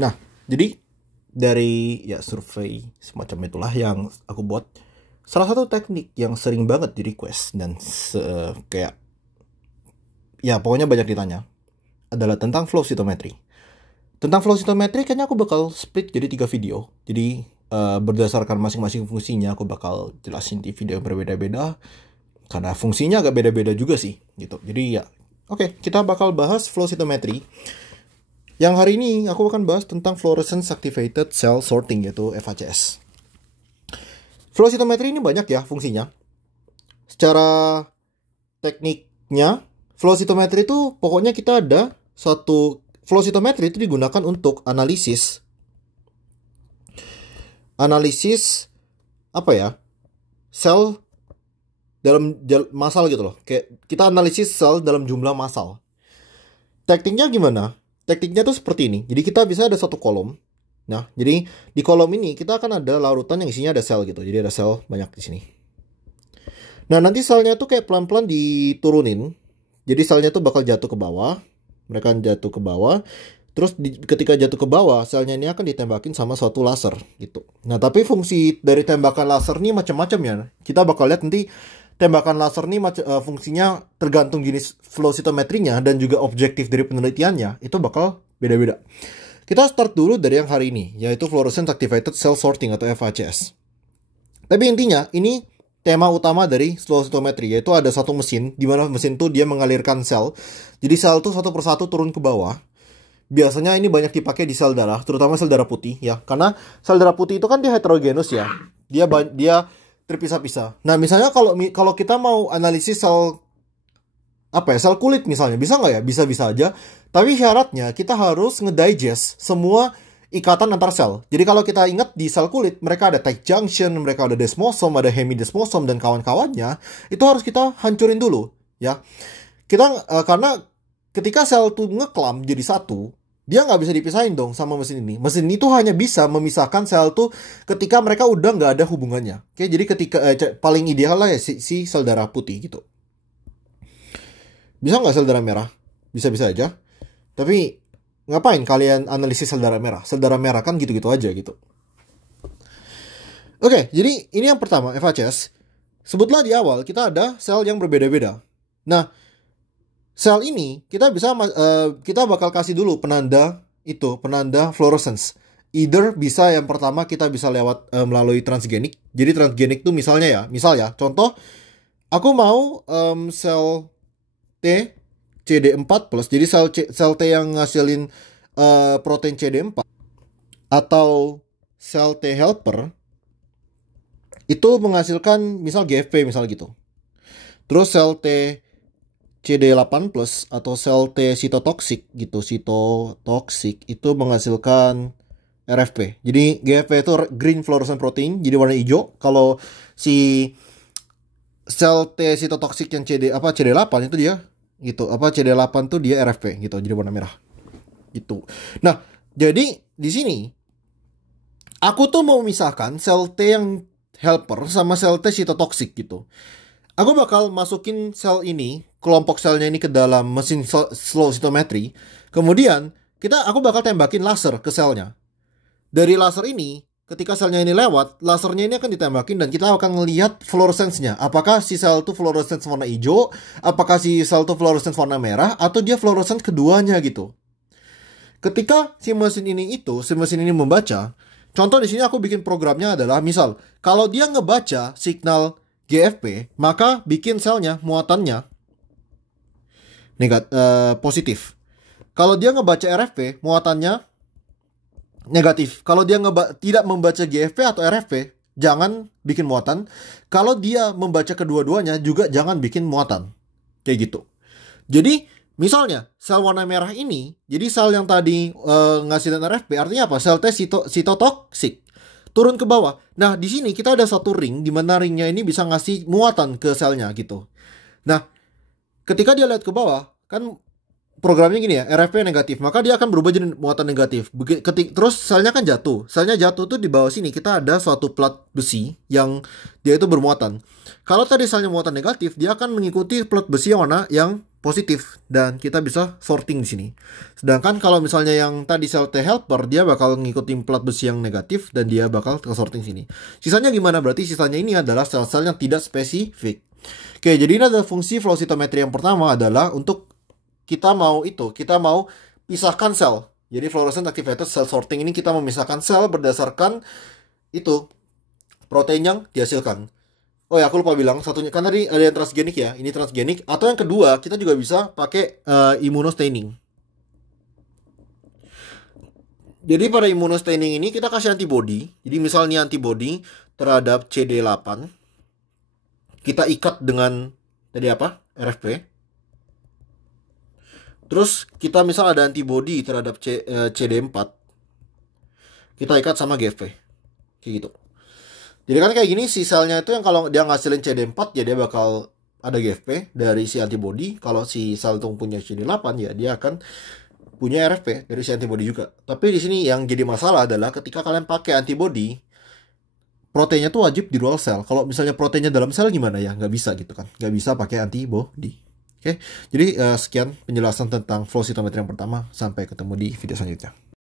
Nah, jadi dari ya survei semacam itulah yang aku buat. Salah satu teknik yang sering banget di request dan kayak ya pokoknya banyak ditanya adalah tentang flow cytometry. Tentang flow cytometry kayaknya aku bakal split jadi 3 video. Jadi berdasarkan masing-masing fungsinya aku bakal jelasin di video yang berbeda-beda. Karena fungsinya agak beda-beda juga sih gitu. Jadi ya oke, kita bakal bahas flow cytometry. Yang hari ini aku akan bahas tentang fluorescence activated cell sorting yaitu FACS. Flow cytometry ini banyak ya fungsinya. Secara tekniknya, flow cytometry itu pokoknya kita ada satu flow cytometry itu digunakan untuk analisis apa ya? Sel dalam massal gitu loh. Kayak kita analisis sel dalam jumlah massal. Tekniknya gimana? Tekniknya tuh seperti ini. Jadi kita bisa ada satu kolom. Nah, jadi di kolom ini kita akan ada larutan yang isinya ada sel gitu. Jadi ada sel banyak di sini. Nah, nanti selnya tuh kayak pelan-pelan diturunin. Jadi selnya tuh bakal jatuh ke bawah. Mereka jatuh ke bawah. Terus ketika jatuh ke bawah, selnya ini akan ditembakin sama suatu laser gitu. Nah, tapi fungsi dari tembakan laser ini macam-macam ya. Kita bakal lihat nanti tembakan laser ini fungsinya tergantung jenis flow cytometrinya dan juga objektif dari penelitiannya. Itu bakal beda-beda. Kita start dulu dari yang hari ini, yaitu Fluorescence Activated Cell Sorting atau FACS. Tapi intinya, ini tema utama dari flow cytometry, yaitu ada satu mesin, di mana mesin itu dia mengalirkan sel. Jadi sel itu satu persatu turun ke bawah. Biasanya ini banyak dipakai di sel darah, terutama sel darah putih ya. Karena sel darah putih itu kan dia heterogenus ya. Dia terpisah-pisah. Nah, misalnya kalau kita mau analisis sel sel kulit misalnya, bisa nggak ya? Bisa-bisa aja. Tapi syaratnya kita harus ngedigest semua ikatan antar sel. Jadi kalau kita ingat di sel kulit, mereka ada tight junction, mereka ada desmosom, ada hemidesmosom dan kawan-kawannya. Itu harus kita hancurin dulu, ya. Karena ketika sel tuh ngeklam jadi satu, dia nggak bisa dipisahin dong sama mesin ini. Mesin ini tuh hanya bisa memisahkan sel tuh ketika mereka udah nggak ada hubungannya. Oke, jadi ketika paling ideal lah ya si sel darah putih gitu. Bisa nggak sel darah merah? Bisa-bisa aja. Tapi ngapain kalian analisis sel darah merah? Sel darah merah kan gitu-gitu aja gitu. Oke, jadi ini yang pertama, FACS. Sebutlah di awal kita ada sel yang berbeda-beda. Nah, sel ini kita bakal kasih dulu penanda fluorescence. Either bisa yang pertama kita bisa lewat melalui transgenik. Jadi transgenik tuh misal ya, contoh aku mau sel T CD4+, jadi sel T yang ngasilin protein CD4 atau sel T helper itu menghasilkan misal GFP misal gitu. Terus sel T CD8+ atau sel T sitotoksik gitu, sitotoksik itu menghasilkan RFP. Jadi GFP itu green fluorescent protein, jadi warna hijau. Kalau si sel T sitotoksik yang CD8 itu dia gitu, CD8 tuh dia RFP gitu, jadi warna merah gitu. Nah, jadi di sini aku tuh mau memisahkan sel T yang helper sama sel T sitotoksik gitu. Aku bakal masukin sel ini, kelompok selnya ini ke dalam mesin flow cytometry. Kemudian aku bakal tembakin laser ke selnya. Dari laser ini, ketika selnya ini lewat, lasernya ini akan ditembakin dan kita akan melihat fluorescence-nya. Apakah si sel itu fluorescence warna hijau, apakah si sel itu fluorescence warna merah, atau dia fluorescence keduanya gitu. Ketika si mesin ini membaca, contoh di sini aku bikin programnya adalah misal, kalau dia ngebaca signal GFP, maka bikin selnya muatannya positif. Kalau dia ngebaca RFP, muatannya negatif. Kalau dia tidak membaca GFP atau RFP, jangan bikin muatan. Kalau dia membaca kedua-duanya, juga jangan bikin muatan. Kayak gitu. Jadi, misalnya, sel warna merah ini, jadi sel yang tadi ngasilin RFP, artinya apa? Sel T sitotoksik. Turun ke bawah. Nah, di sini kita ada satu ring, di mana ringnya ini bisa ngasih muatan ke selnya gitu. Nah, ketika dia lihat ke bawah, kan programnya gini ya, RFP negatif, maka dia akan berubah jadi muatan negatif. Terus selnya kan jatuh. Selnya jatuh tuh di bawah sini kita ada suatu plat besi yang dia itu bermuatan. Kalau tadi selnya muatan negatif, dia akan mengikuti plat besi yang warna yang positif dan kita bisa sorting di sini. Sedangkan kalau misalnya yang tadi sel T helper, dia bakal ngikutin plat besi yang negatif dan dia bakal ke sorting sini. Sisanya gimana? Berarti sisanya ini adalah sel-sel yang tidak spesifik. Oke, jadi ini adalah fungsi flow cytometry yang pertama adalah untuk kita mau pisahkan sel. Jadi fluorescent activated cell sorting ini kita memisahkan sel berdasarkan itu protein yang dihasilkan. Oh ya, aku lupa bilang satunya kan tadi ada yang transgenik ya. Ini transgenik. Atau yang kedua, kita juga bisa pakai immunostaining. Jadi pada immunostaining ini kita kasih antibody. Jadi misalnya antibody terhadap CD8, kita ikat dengan tadi apa? RFP. Terus kita misal ada antibody terhadap CD4, kita ikat sama GFP. Kayak gitu. Jadi kan kayak gini, si selnya itu yang kalau dia ngasilin CD4 ya dia bakal ada GFP dari si antibody. Kalau si sel itu punya CD8 ya dia akan punya RFP dari si antibody juga. Tapi di sini yang jadi masalah adalah ketika kalian pakai antibody, proteinnya tuh wajib di luar sel. Kalau misalnya proteinnya dalam sel gimana ya? Nggak bisa gitu kan. Nggak bisa pakai antibody. Oke, jadi sekian penjelasan tentang flow cytometry yang pertama. Sampai ketemu di video selanjutnya.